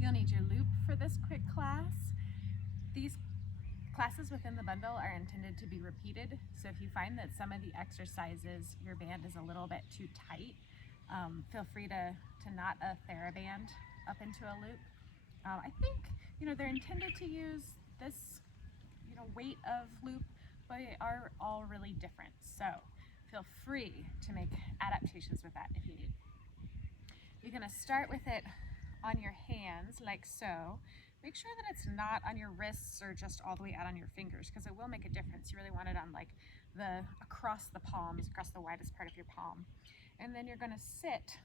You'll need your loop for this quick class. These classes within the bundle are intended to be repeated, so if you find that some of the exercises your band is a little bit too tight, feel free to knot a TheraBand up into a loop. I think they're intended to use this weight of loop, but they are all really different, so feel free to make adaptations with that if you need. You're going to start with it on your hands like so. Make sure that it's not on your wrists or just all the way out on your fingers, because it will make a difference. You really want it on like across the palms, across the widest part of your palm. And then you're going to sit,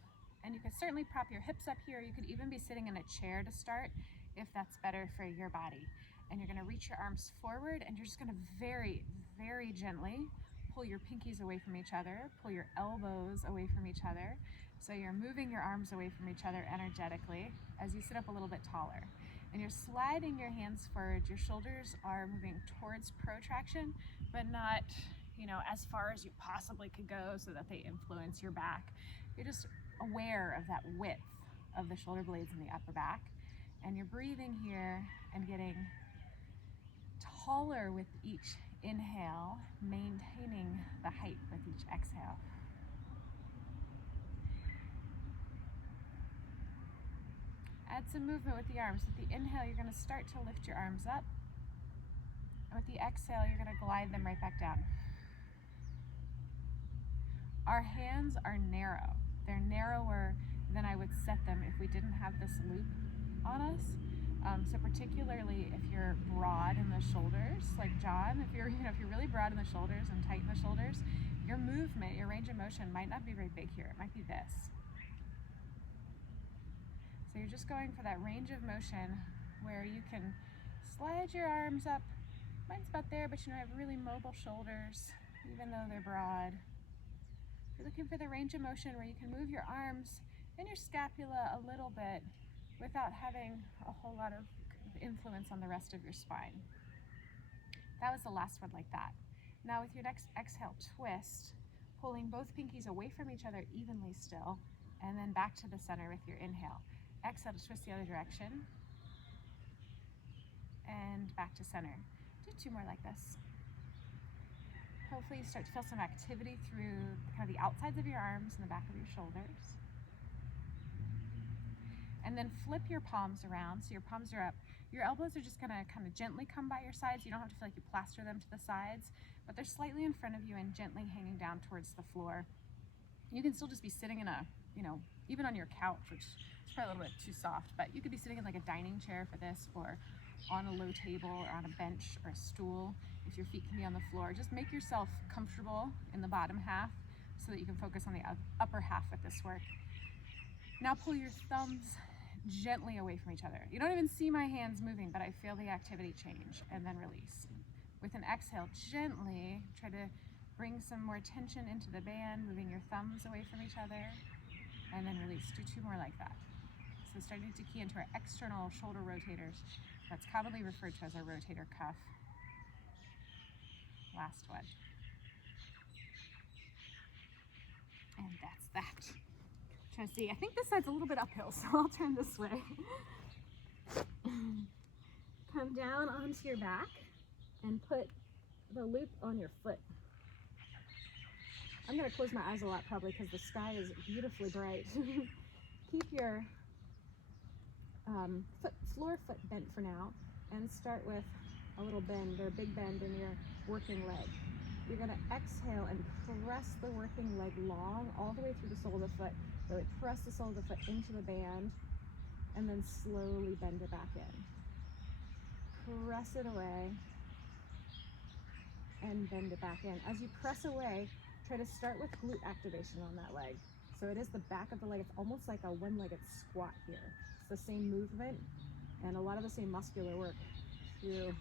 and you can certainly prop your hips up here. You could even be sitting in a chair to start if that's better for your body. And you're going to reach your arms forward, and you're just going to very, very gently pull your pinkies away from each other, pull your elbows away from each other. So you're moving your arms away from each other energetically as you sit up a little bit taller. And you're sliding your hands forward. Your shoulders are moving towards protraction, but not, as far as you possibly could go so that they influence your back. You're just aware of that width of the shoulder blades in the upper back. And you're breathing here and getting taller with each inhale, maintaining the height with each exhale. Add some movement with the arms. With the inhale, you're going to start to lift your arms up. And with the exhale, you're going to glide them right back down. Our hands are narrow. They're narrower than I would set them if we didn't have this loop on us. So particularly if you're broad in the shoulders, like John, if you're really broad in the shoulders and tight in the shoulders, your movement, your range of motion might not be very big here. It might be this. So you're just going for that range of motion where you can slide your arms up. Mine's about there, but you have really mobile shoulders, even though they're broad. You're looking for the range of motion where you can move your arms and your scapula a little bit without having a whole lot of influence on the rest of your spine. That was the last one like that. Now with your next exhale, twist, pulling both pinkies away from each other evenly still, and then back to the center with your inhale. Exhale to twist the other direction, and back to center. Do two more like this. Hopefully you start to feel some activity through kind of the outsides of your arms and the back of your shoulders. And then flip your palms around, so your palms are up. Your elbows are just gonna kind of gently come by your sides. You don't have to feel like you plaster them to the sides, but they're slightly in front of you and gently hanging down towards the floor. You can still just be sitting in a, even on your couch, which is probably a little bit too soft, but you could be sitting in like a dining chair for this, or on a low table, or on a bench or a stool, if your feet can be on the floor. Just make yourself comfortable in the bottom half so that you can focus on the upper half with this work. Now pull your thumbs gently away from each other. You don't even see my hands moving, but I feel the activity change, and then release. With an exhale, gently try to bring some more tension into the band, moving your thumbs away from each other, and then release. Do two more like that. So starting to key into our external shoulder rotators. That's commonly referred to as our rotator cuff. Last one. And that's that. Trying to see, I think this side's a little bit uphill, so I'll turn this way. Come down onto your back and put the loop on your foot. I'm going to close my eyes a lot probably because the sky is beautifully bright. Keep your floor foot bent for now, and start with a little bend or a big bend in your working leg. You're going to exhale and press the working leg long all the way through the sole of the foot. Really press the sole of the foot into the band, and then slowly bend it back in. Press it away and bend it back in. As you press away, try to start with glute activation on that leg. So it is the back of the leg. It's almost like a one-legged squat here. It's the same movement and a lot of the same muscular work through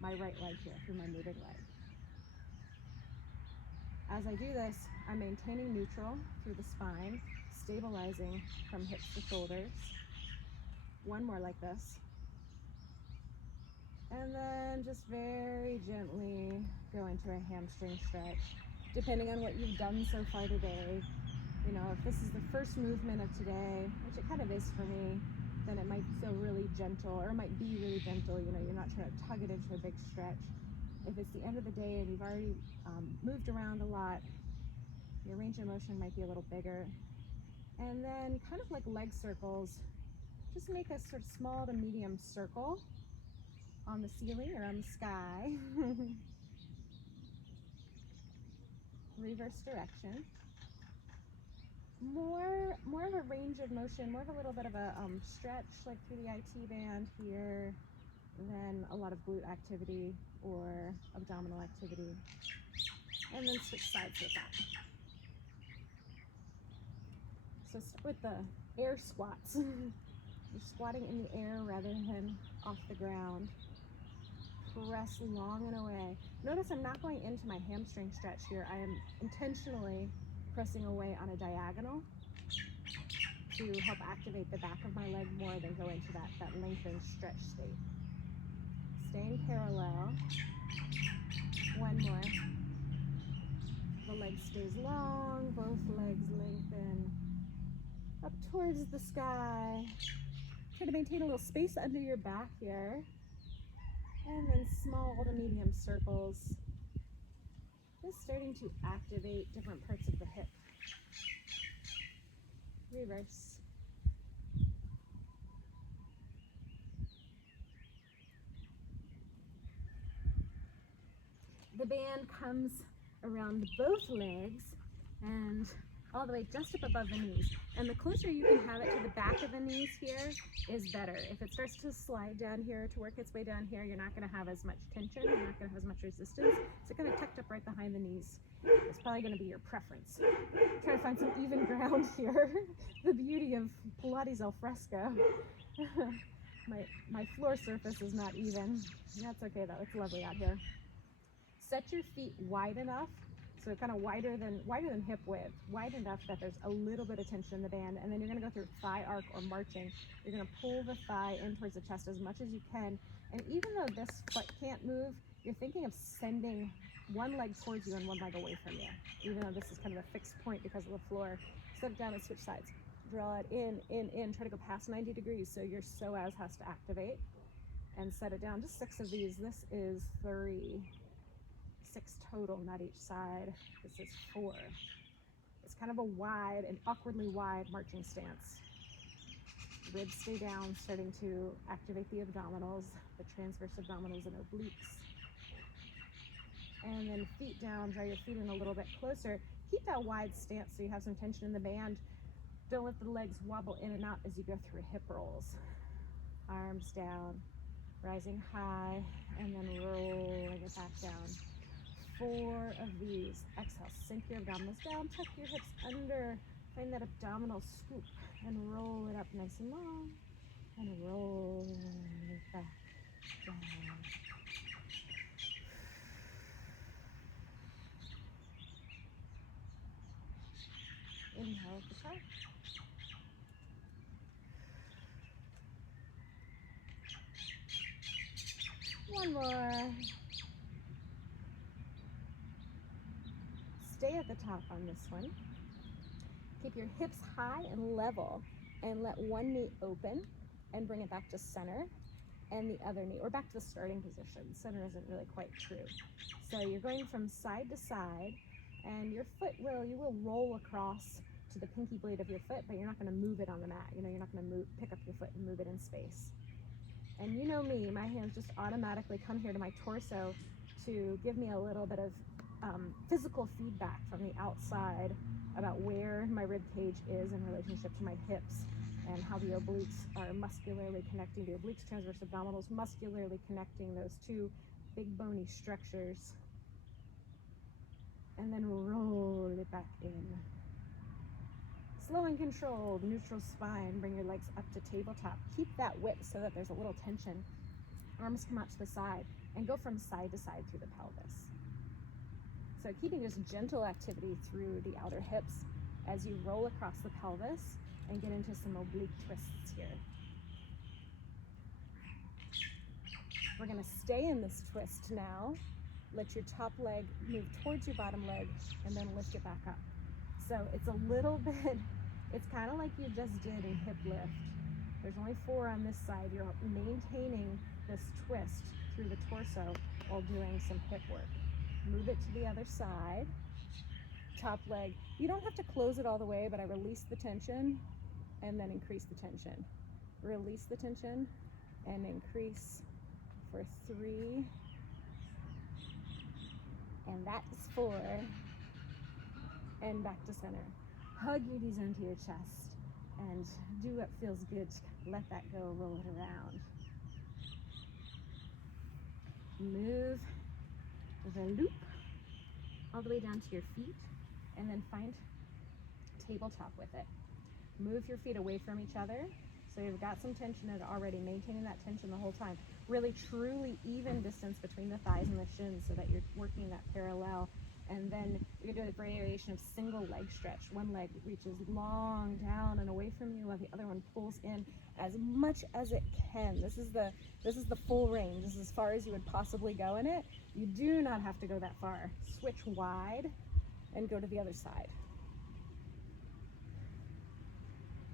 my right leg here, through my moving leg. As I do this, I'm maintaining neutral through the spine, stabilizing from hips to shoulders. One more like this. And then just very gently go into a hamstring stretch. Depending on what you've done so far today, if this is the first movement of today, which it kind of is for me, then it might feel really gentle, or it might be really gentle. You know, you're not trying to tug it into a big stretch. If it's the end of the day and you've already moved around a lot, your range of motion might be a little bigger. And then kind of like leg circles, just make a sort of small to medium circle on the ceiling or on the sky. Reverse direction. More of a range of motion, more of a little bit of a stretch like through the IT band here, than a lot of glute activity or abdominal activity. And then switch sides with that. So start with the air squats. You're squatting in the air rather than off the ground. Press long and away. Notice I'm not going into my hamstring stretch here. I am intentionally pressing away on a diagonal to help activate the back of my leg more than go into that lengthened stretch state. Staying parallel. One more. The leg stays long, both legs lengthen up towards the sky. Try to maintain a little space under your back here. And then small to medium circles. Just starting to activate different parts of the hip. Reverse. The band comes around both legs and all the way just up above the knees. And the closer you can have it to the back of the knees here is better. If it starts to slide down here, to work its way down here, you're not going to have as much tension, you're not going to have as much resistance. So kind of tucked up right behind the knees. It's probably going to be your preference. Try to find some even ground here. The beauty of Pilates al fresco. My floor surface is not even. That's okay though, it's lovely out here. Set your feet wide enough, so kind of wider than hip width, wide enough that there's a little bit of tension in the band, and then you're going to go through thigh arc or marching. You're going to pull the thigh in towards the chest as much as you can, and even though this foot can't move, you're thinking of sending one leg towards you and one leg away from you, even though this is kind of a fixed point because of the floor. Set it down and switch sides. Draw it in, try to go past 90 degrees so your psoas has to activate, and set it down. Just 6 of these. This is 3. 6 total, not each side. This is 4. It's kind of a wide, an awkwardly wide marching stance. Ribs stay down, starting to activate the abdominals, the transverse abdominals and obliques. And then feet down, draw your feet in a little bit closer. Keep that wide stance so you have some tension in the band. Don't let the legs wobble in and out as you go through hip rolls. Arms down, rising high, and then rolling it back down. 4 of these. Exhale, sink your abdominals down, tuck your hips under, find that abdominal scoop, and roll it up nice and long, and roll it back down. Inhale at the top. One more. Stay at the top on this one. Keep your hips high and level, and let one knee open and bring it back to center, and the other knee, or back to the starting position. Center isn't really quite true. So you're going from side to side, and your foot you will roll across to the pinky blade of your foot, but you're not going to move it on the mat. You know, you're not going to pick up your foot and move it in space. And you know me, my hands just automatically come here to my torso to give me a little bit of physical feedback from the outside about where my rib cage is in relationship to my hips, and how the obliques are muscularly connecting, the obliques, transverse abdominals, muscularly connecting those two big bony structures. And then roll it back in. Slow and controlled, neutral spine, bring your legs up to tabletop. Keep that width so that there's a little tension. Arms come out to the side, and go from side to side through the pelvis. So keeping just gentle activity through the outer hips as you roll across the pelvis and get into some oblique twists here. We're going to stay in this twist now. Let your top leg move towards your bottom leg, and then lift it back up. So it's a little bit, it's kind of like you just did a hip lift, There's only 4 on this side. You're maintaining this twist through the torso while doing some hip work. Move it to the other side. Top leg. You don't have to close it all the way, but I release the tension and then increase the tension. Release the tension and increase for 3. And that's 4. And back to center. Hug your knees into your chest and do what feels good. Let that go, roll it around. Move the loop all the way down to your feet and then find tabletop with it. Move your feet away from each other so you've got some tension in it already, maintaining that tension the whole time. Really truly even distance between the thighs and the shins so that you're working that parallel. And then you're gonna do a variation of single leg stretch. One leg reaches long down and away from you while the other one pulls in as much as it can. This is the full range. This is as far as you would possibly go in it. You do not have to go that far. Switch wide and go to the other side.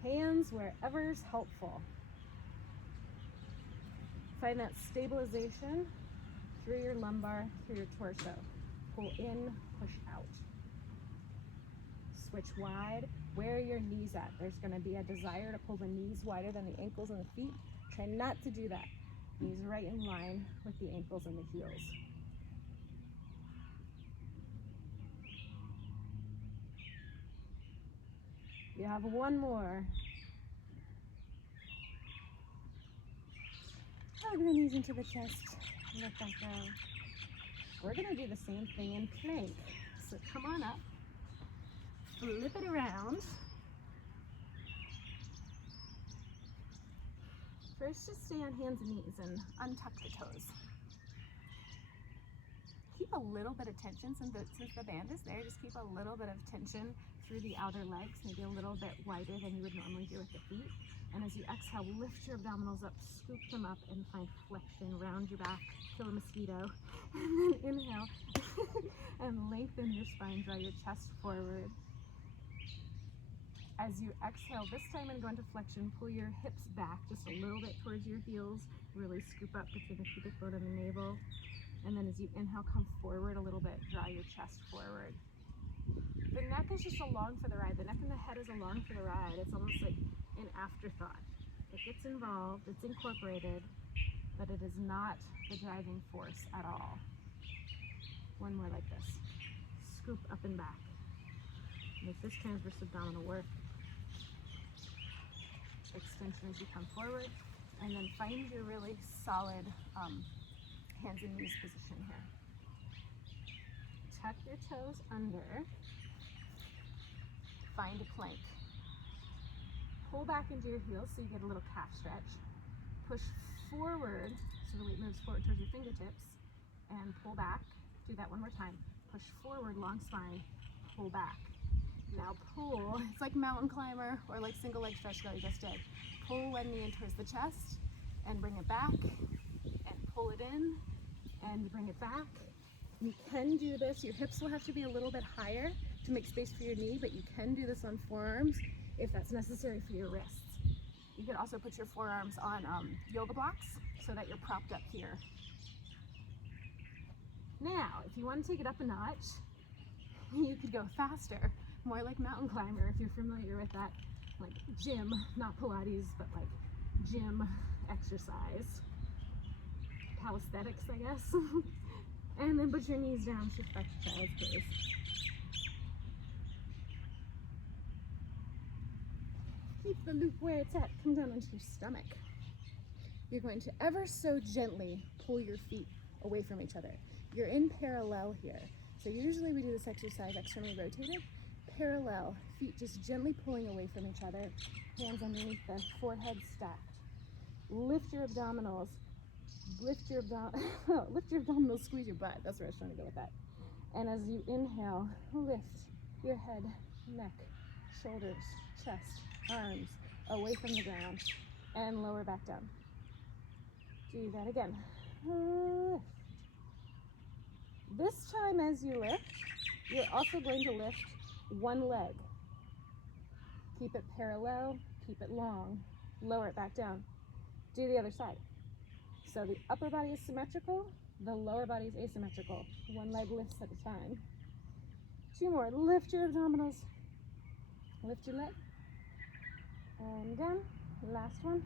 Hands wherever's helpful. Find that stabilization through your lumbar, through your torso. Pull in, push out. Switch wide. Where are your knees at? There's going to be a desire to pull the knees wider than the ankles and the feet. Try not to do that. Knees right in line with the ankles and the heels. You have one more. Hug the knees into the chest. Let that go. We're going to do the same thing in plank. So come on up. Flip it around. First, just stay on hands and knees and untuck the toes. Keep a little bit of tension since the band is there. Just keep a little bit of tension through the outer legs, maybe a little bit wider than you would normally do with the feet. And as you exhale, lift your abdominals up, scoop them up, and find flexion. Round your back, kill a mosquito. And then inhale and lengthen your spine, draw your chest forward. As you exhale, this time and go into flexion, pull your hips back just a little bit towards your heels. Really scoop up between the pubic bone and the navel. And then as you inhale, come forward a little bit, draw your chest forward. The neck is just along for the ride. The neck and the head is along for the ride. It's almost like an afterthought. It gets involved, it's incorporated, but it is not the driving force at all. One more like this. Scoop up and back. Make this transverse abdominal work. Extension as you come forward, and then find your really solid hands and knees position here. Tuck your toes under. Find a plank. Pull back into your heels so you get a little calf stretch. Push forward so the weight moves forward towards your fingertips, and pull back. Do that one more time. Push forward, long spine, pull back. Now pull, it's like mountain climber or like single leg stretch that I just did. Pull one knee in towards the chest and bring it back, and pull it in and bring it back. You can do this, your hips will have to be a little bit higher to make space for your knee, but you can do this on forearms if that's necessary for your wrists. You could also put your forearms on yoga blocks so that you're propped up here. Now, if you want to take it up a notch, you could go faster, more like mountain climber if you're familiar with that, like gym, not Pilates, but like gym exercise. Calisthenics, I guess. And then put your knees down, shift back to child's pose. Keep the loop where it's at, come down onto your stomach. You're going to ever so gently pull your feet away from each other. You're in parallel here. So usually we do this exercise externally rotated. Parallel, feet just gently pulling away from each other, hands underneath the forehead stacked. Lift your abdominals, lift your abdominals, squeeze your butt. That's where I was trying to go with that. And as you inhale, lift your head, neck, shoulders, chest, arms away from the ground, and lower back down. Do that again. Lift. This time as you lift, you're also going to lift one leg. Keep it parallel, keep it long. lower it back down. Do the other side. So the upper body is symmetrical, the lower body is asymmetrical. One leg lifts at a time. 2 more. Lift your abdominals. Lift your leg. And down. Last one.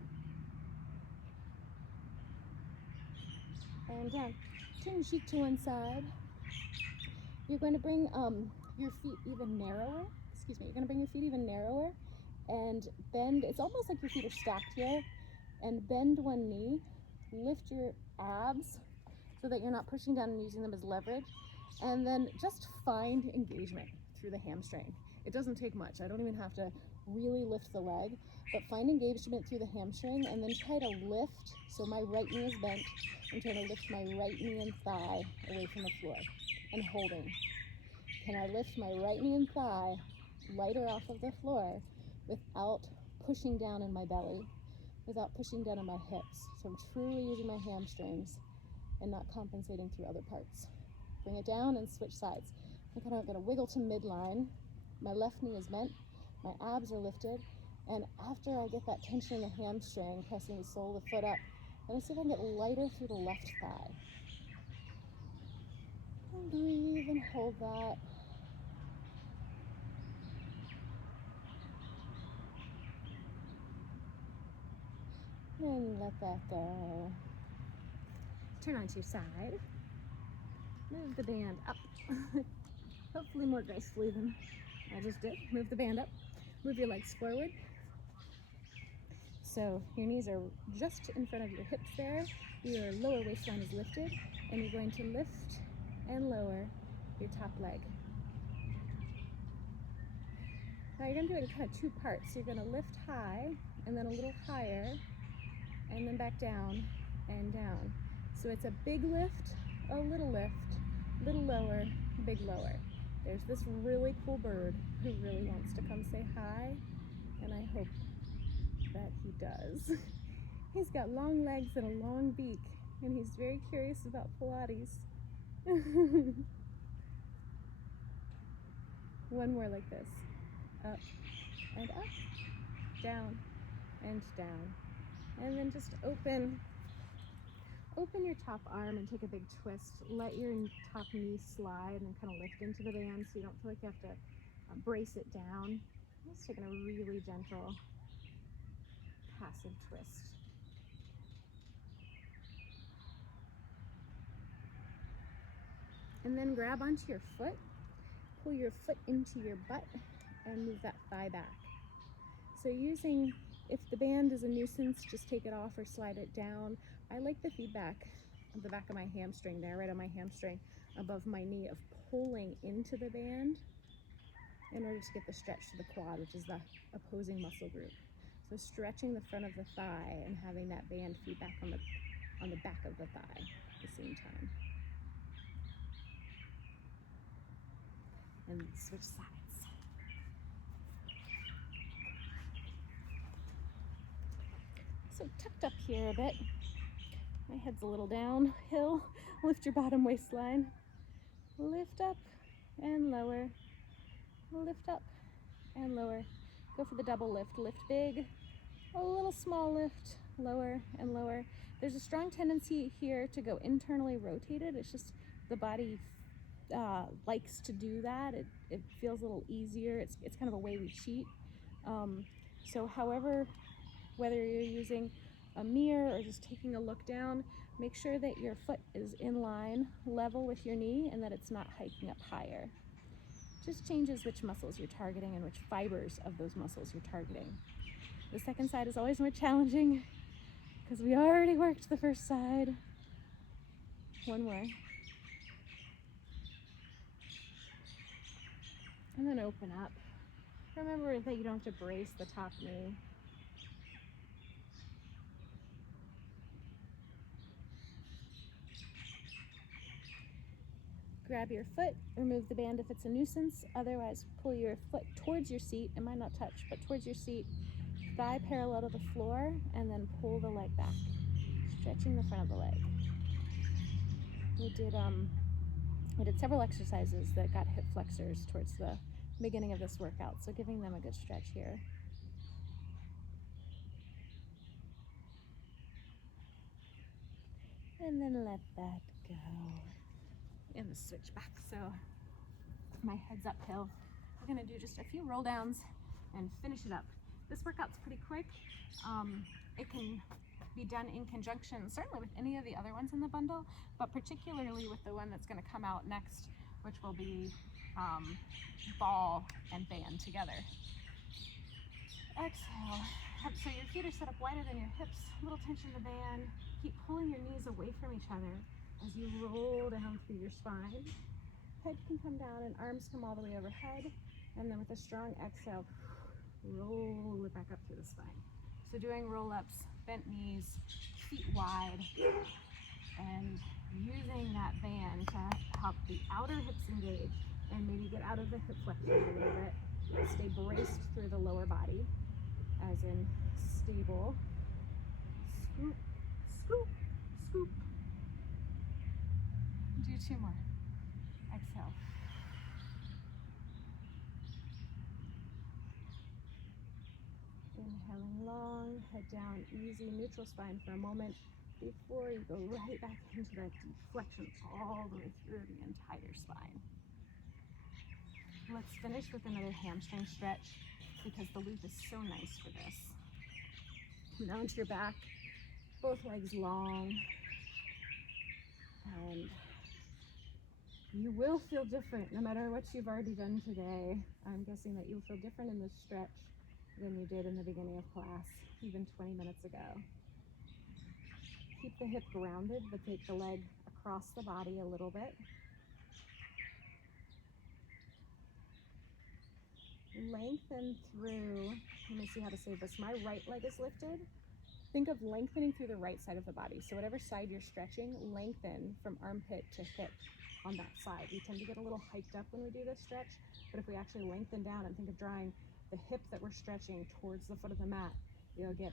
And down. Turn your cheek to one side. You're going to bring your feet even narrower. Excuse me. You're going to bring your feet even narrower and bend. It's almost like your feet are stacked here. And bend one knee. Lift your abs so that you're not pushing down and using them as leverage. And then just find engagement through the hamstring. It doesn't take much. I don't even have to really lift the leg, but find engagement through the hamstring and then try to lift. So my right knee is bent. I'm trying to lift my right knee and thigh away from the floor and holding. Can I lift my right knee and thigh lighter off of the floor without pushing down in my belly, without pushing down in my hips? So I'm truly using my hamstrings and not compensating through other parts. Bring it down and switch sides. I'm kind of going to wiggle to midline. My left knee is bent, my abs are lifted, and after I get that tension in the hamstring, pressing the sole of the foot up, I'm going to see if I can get lighter through the left thigh. And breathe and hold that. And let that go. Turn onto your side. Move the band up. Hopefully more gracefully than I just did. Move the band up. Move your legs forward. So your knees are just in front of your hips there. Your lower waistline is lifted, and you're going to lift and lower your top leg. Now you're going to do it in kind of 2 parts. So you're going to lift high, and then a little higher, and then back down and down. So it's a big lift, a little lower, big lower. There's this really cool bird who really wants to come say hi, and I hope that he does. He's got long legs and a long beak, and he's very curious about Pilates. One more like this. Up and up, down and down. And then just open your top arm and take a big twist. Let your top knee slide and kind of lift into the band so you don't feel like you have to brace it down. Just taking a really gentle, passive twist. And then grab onto your foot, pull your foot into your butt, and move that thigh back. So if the band is a nuisance, just take it off or slide it down. I like the feedback of the back of my hamstring there, right on my hamstring, above my knee, of pulling into the band in order to get the stretch to the quad, which is the opposing muscle group. So stretching the front of the thigh and having that band feedback on the back of the thigh at the same time. And switch sides. So tucked up here a bit. My head's a little downhill. Lift your bottom waistline. Lift up and lower. Lift up and lower. Go for the double lift. Lift big, a little small lift, lower and lower. There's a strong tendency here to go internally rotated. It's just the body likes to do that. It feels a little easier. It's kind of a way we cheat. So whether you're using a mirror or just taking a look down, make sure that your foot is in line, level with your knee, and that it's not hiking up higher. Just changes which muscles you're targeting and which fibers of those muscles you're targeting. The second side is always more challenging because we already worked the first side. One more. And then open up. Remember that you don't have to brace the top knee. Grab your foot, remove the band if it's a nuisance. Otherwise, pull your foot towards your seat. It might not touch, but towards your seat. Thigh parallel to the floor, and then pull the leg back, stretching the front of the leg. We did several exercises that got hip flexors towards the beginning of this workout, so giving them a good stretch here. and then let that go. And switch back. So my head's uphill. We're gonna do just a few roll downs and finish it up. This workout's pretty quick. It can be done in conjunction, certainly with any of the other ones in the bundle, but particularly with the one that's gonna come out next, which will be ball and band together. Exhale. So your feet are set up wider than your hips, a little tension in the band. Keep pulling your knees away from each other as you roll down through your spine. Head can come down and arms come all the way overhead. And then with a strong exhale, roll it back up through the spine. So doing roll-ups, bent knees, feet wide, and using that band to help the outer hips engage and maybe get out of the hip flexion a little bit. Stay braced through the lower body, as in stable. Scoop, scoop, scoop. Do 2 more. Exhale. Inhaling long, head down, easy, neutral spine for a moment before you go right back into that deep flexion all the way through the entire spine. Let's finish with another hamstring stretch because the loop is so nice for this. Come down to your back, both legs long, and you will feel different no matter what you've already done today. I'm guessing that you'll feel different in this stretch than you did in the beginning of class, even 20 minutes ago. Keep the hip grounded, but take the leg across the body a little bit. Lengthen through, let me see how to say this. My right leg is lifted. Think of lengthening through the right side of the body. So whatever side you're stretching, lengthen from armpit to hip on that side. We tend to get a little hyped up when we do this stretch, but if we actually lengthen down and think of drawing the hip that we're stretching towards the foot of the mat, you'll get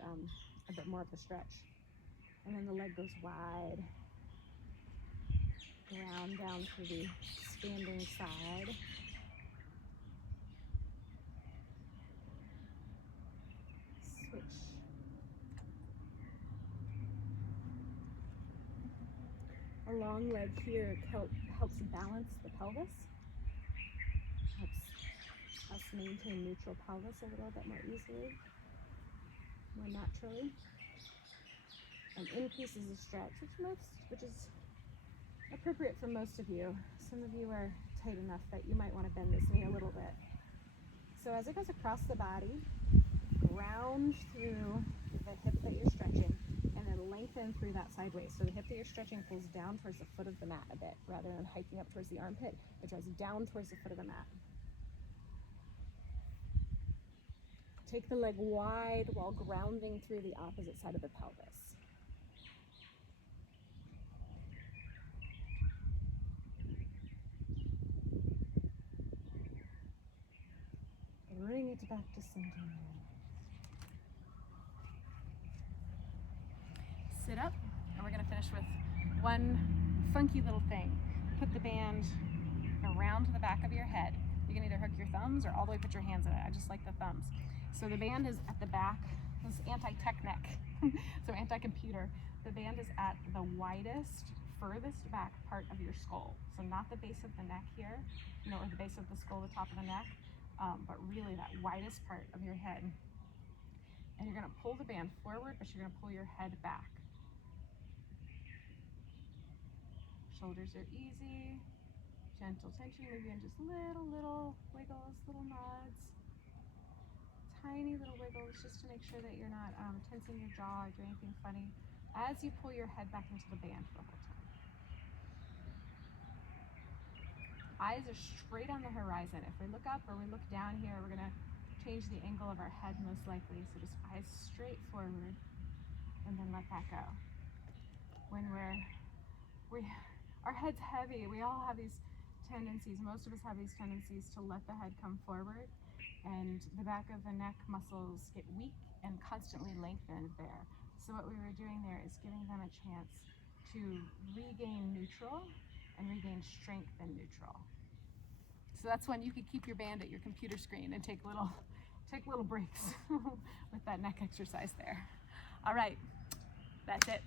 a bit more of the stretch. And then the leg goes wide. Ground down to the standing side. Switch. A long leg here helps balance the pelvis. Helps us maintain neutral pelvis a little bit more easily, more naturally. And increases the stretch, which is appropriate for most of you. Some of you are tight enough that you might want to bend this knee a little bit. So as it goes across the body, ground through the hip that you're stretching, and then lengthen through that sideways. So the hip that you're stretching pulls down towards the foot of the mat a bit, rather than hiking up towards the armpit. It draws down towards the foot of the mat. Take the leg wide while grounding through the opposite side of the pelvis. Bring it back to center. Sit up, and we're gonna finish with one funky little thing. Put the band around the back of your head. You can either hook your thumbs or all the way put your hands in it. I just like the thumbs. So the band is at the back. This is anti-tech neck, so anti-computer. The band is at the widest, furthest back part of your skull. So not the base of the neck here, or the base of the skull, the top of the neck, but really that widest part of your head. And you're gonna pull the band forward, but you're gonna pull your head back. Shoulders are easy, gentle tension, maybe in just little wiggles, little nods. Tiny little wiggles just to make sure that you're not tensing your jaw or doing anything funny as you pull your head back into the band the whole time. Eyes are straight on the horizon. If we look up or we look down here, we're gonna change the angle of our head most likely. So just eyes straight forward and then let that go. When our head's heavy, we all have these tendencies, most of us have these tendencies to let the head come forward, and the back of the neck muscles get weak and constantly lengthened there. So what we were doing there is giving them a chance to regain neutral and regain strength in neutral. So that's when you could keep your band at your computer screen and take little breaks with that neck exercise there. All right, that's it.